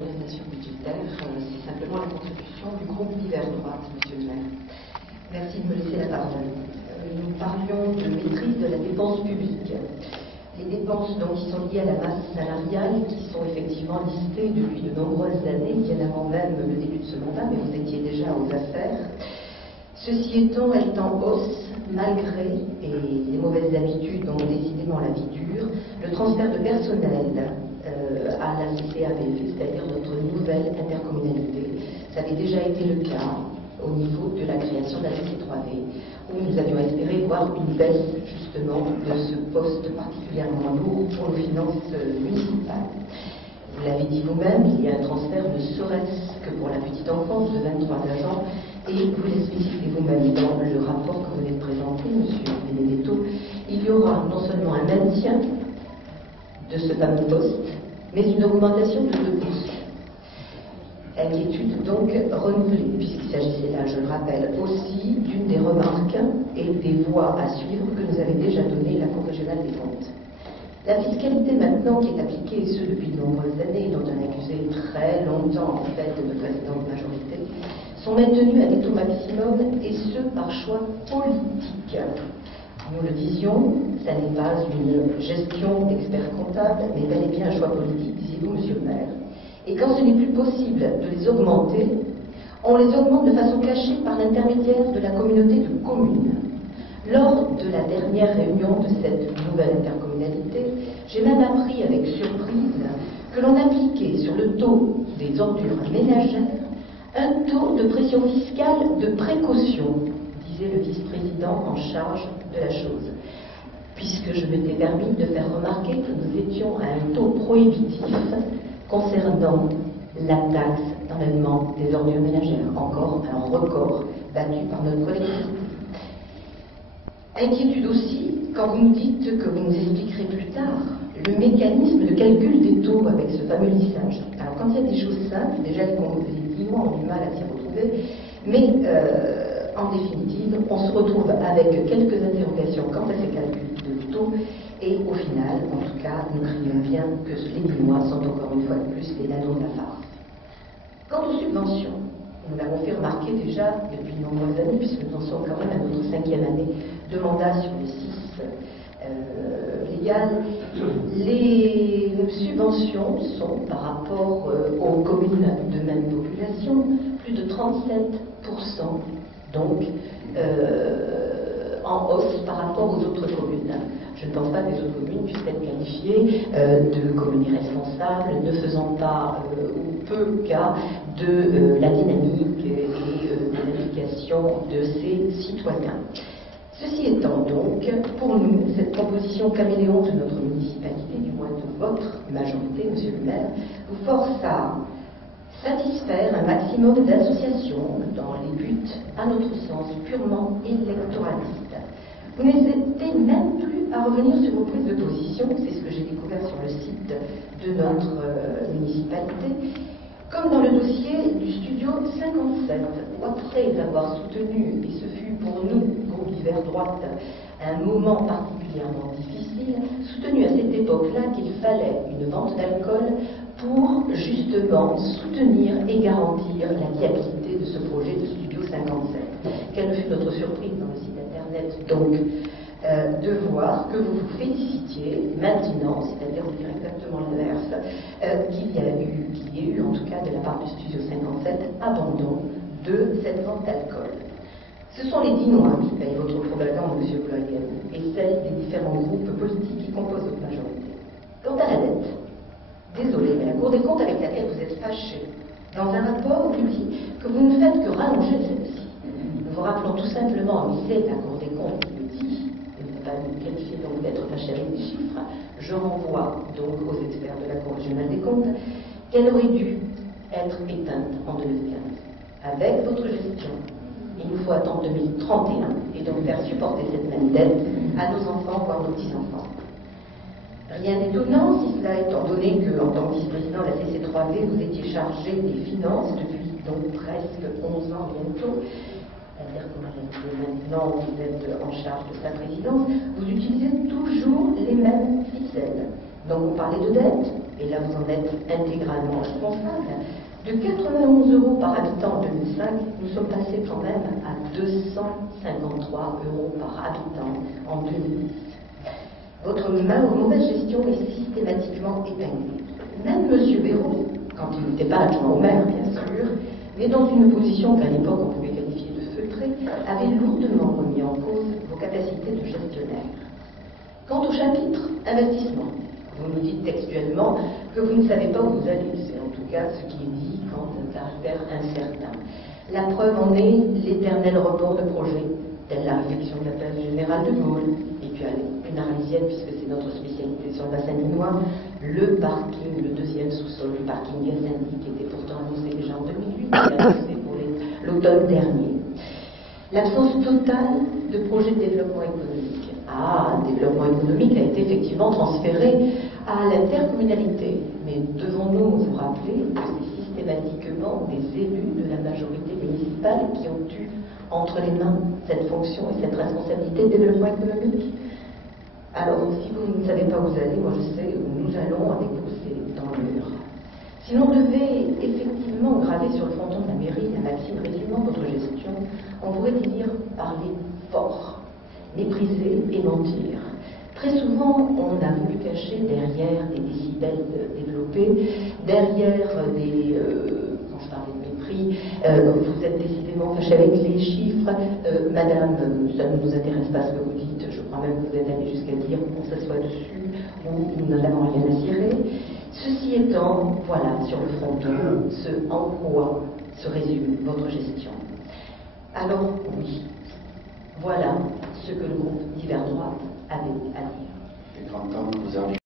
L'orientation budgétaire, c'est simplement la contribution du groupe Divers Droite, Monsieur le maire. Merci de me laisser la parole. Nous parlions de maîtrise de la dépense publique. Les dépenses donc, qui sont liées à la masse salariale, qui sont effectivement listées depuis de nombreuses années, bien avant même le début de ce mandat, mais vous étiez déjà aux affaires. Ceci étant, elles sont en hausse malgré, et les mauvaises habitudes ont décidément la vie dure, le transfert de personnel à la CCAVF, c'est-à-dire notre nouvelle intercommunalité. Ça avait déjà été le cas au niveau de la création de la CC3V, où nous avions espéré voir une baisse justement de ce poste particulièrement lourd pour nos finances municipales. Vous l'avez dit vous-même, il y a un transfert ne serait-ce que pour la petite enfance de 23 agents, et vous l'explicitez vous-même dans le rapport que vous venez de présenter, M. Benedetto. Il y aura non seulement un maintien de ce fameux poste, mais une augmentation de 2 postes. Inquiétude donc renouvelée, puisqu'il s'agissait là, je le rappelle, aussi d'une des remarques et des voies à suivre que nous avait déjà donné la Cour régionale des comptes. La fiscalité maintenant qui est appliquée, et ce depuis de nombreuses années, dont on a accusé très longtemps en fait de précédentes majorités, sont maintenues à des taux maximum, et ce par choix politique. Nous le disions, ça n'est pas une gestion d'experts comptables, mais bel et bien un choix politique, disiez-vous, Monsieur le maire. Et quand ce n'est plus possible de les augmenter, on les augmente de façon cachée par l'intermédiaire de la communauté de communes. Lors de la dernière réunion de cette nouvelle intercommunalité, j'ai même appris avec surprise que l'on appliquait sur le taux des ordures ménagères un taux de pression fiscale de précaution, disait le vice-président en charge de la chose, puisque je m'étais permis de faire remarquer que nous étions à un taux prohibitif concernant la taxe d'enlèvement des ordures ménagères, encore un record battu par notre collectivité. Inquiétude aussi quand vous nous dites que vous nous expliquerez plus tard le mécanisme de calcul des taux avec ce fameux lissage. Alors quand il y a des choses simples, déjà les clients ont du mal à s'y retrouver, mais en définitive, on se retrouve avec quelques interrogations quant à ces calculs de taux, et au final, en tout cas, nous craignons bien que les Lillois sont encore une fois de plus les ladrons de la farce. Quant aux subventions, nous l'avons fait remarquer déjà depuis de nombreuses années, puisque nous en sommes quand même à notre 5e année de mandat sur les 6 légales. Les subventions sont, par rapport aux communes de même population, plus de 37%, donc en hausse par rapport aux autres communes. Je ne pense pas que les autres communes puissent être qualifiées de communes irresponsables, ne faisant pas ou peu cas de la dynamique et de l'application de ces citoyens. Ceci étant donc, pour nous, cette proposition caméléon de notre municipalité, du moins de votre majorité, Monsieur le maire, vous force à satisfaire un maximum d'associations dans les buts, à notre sens, purement électoralistes. Vous n'hésitez même plus à revenir sur vos prises de position, c'est ce que j'ai découvert sur le site de notre municipalité, comme dans le dossier du studio 57, où après avoir soutenu, et ce fut pour nous, groupe Divers Droite, un moment particulièrement difficile, soutenu à cette époque-là qu'il fallait une vente d'alcool pour justement soutenir et garantir la viabilité de ce projet de studio 57. Quelle fut notre surprise dans le site internet donc de voir que vous vous félicitiez maintenant, c'est-à-dire vous dire exactement l'inverse, qu'il y ait eu en tout cas de la part du studio 57 abandon de cette vente d'alcool. Ce sont les Dinois qui payent votre propagande, M. Bloyen, et celle des différents groupes politiques qui composent votre majorité. Quant à la dette, désolé, mais la Cour des comptes avec laquelle vous êtes fâché, dans un rapport, vous dit que vous ne faites que rallonger celle-ci. Nous vous rappelons tout simplement, mais c'est la Cour des comptes qui le dit, et ne pas nous qualifier donc d'être fâché avec des chiffres, je renvoie donc aux experts de la Cour régionale des comptes, qu'elle aurait dû être éteinte en 2015. Avec votre gestion, il nous faut attendre 2031 et donc faire supporter cette même dette à nos enfants, voire nos petits-enfants. Rien d'étonnant, si cela étant donné que, en tant que vice-président de la CC3V, vous étiez chargé des finances depuis donc presque 11 ans bientôt, c'est-à-dire que maintenant vous êtes en charge de sa présidence, vous utilisez toujours les mêmes ficelles. Donc on parlait de dette, et là vous en êtes intégralement responsable, de 91 € par habitant en 2005, nous sommes passés quand même à 253 € par habitant en 2010. Votre mauvaise gestion est systématiquement épinglée. Même M. Béraud, quand il n'était pas adjoint au maire, bien sûr, mais dans une position qu'à l'époque on pouvait qualifier de feutrée, avait lourdement remis en cause vos capacités de gestionnaire. Quant au chapitre investissement, vous nous dites textuellement que vous ne savez pas où vous allez. C'est en tout cas ce qui est dit quant à un caractère incertain. La preuve en est l'éternel report de projet, telle la réflexion de la place générale de Gaulle, et puis une arlésienne, puisque c'est notre spécialité sur le bassin minois, le parking, le deuxième sous-sol du parking Gassendi, qui était pourtant annoncé déjà en 2008, et annoncé pour l'automne dernier. L'absence totale de projet de développement économique. Le développement économique a été effectivement transféré à l'intercommunalité. Mais devons-nous vous rappeler que c'est systématiquement des élus de la majorité municipale qui ont eu entre les mains cette fonction et cette responsabilité de développement économique? Alors, si vous ne savez pas où vous allez, moi je sais où nous allons avec vous, c'est dans le mur. Si l'on devait effectivement graver sur le fronton de la mairie la maxime résumant votre gestion, on pourrait y dire parler fort, mépriser et mentir. Très souvent, on a voulu cacher derrière des décibels développés, derrière des... quand je parlais de mépris, vous êtes décidément fâché avec les chiffres. Madame, ça ne nous intéresse pas ce que vous dites, je crois même que vous êtes allé jusqu'à dire qu'on s'assoit dessus ou nous n'avons rien à cirer. Ceci étant, voilà, sur le fronton, ce en quoi se résume votre gestion. Alors, oui, voilà ce que le groupe Divers Droite avait à dire. Il est grand temps que vous arriviez.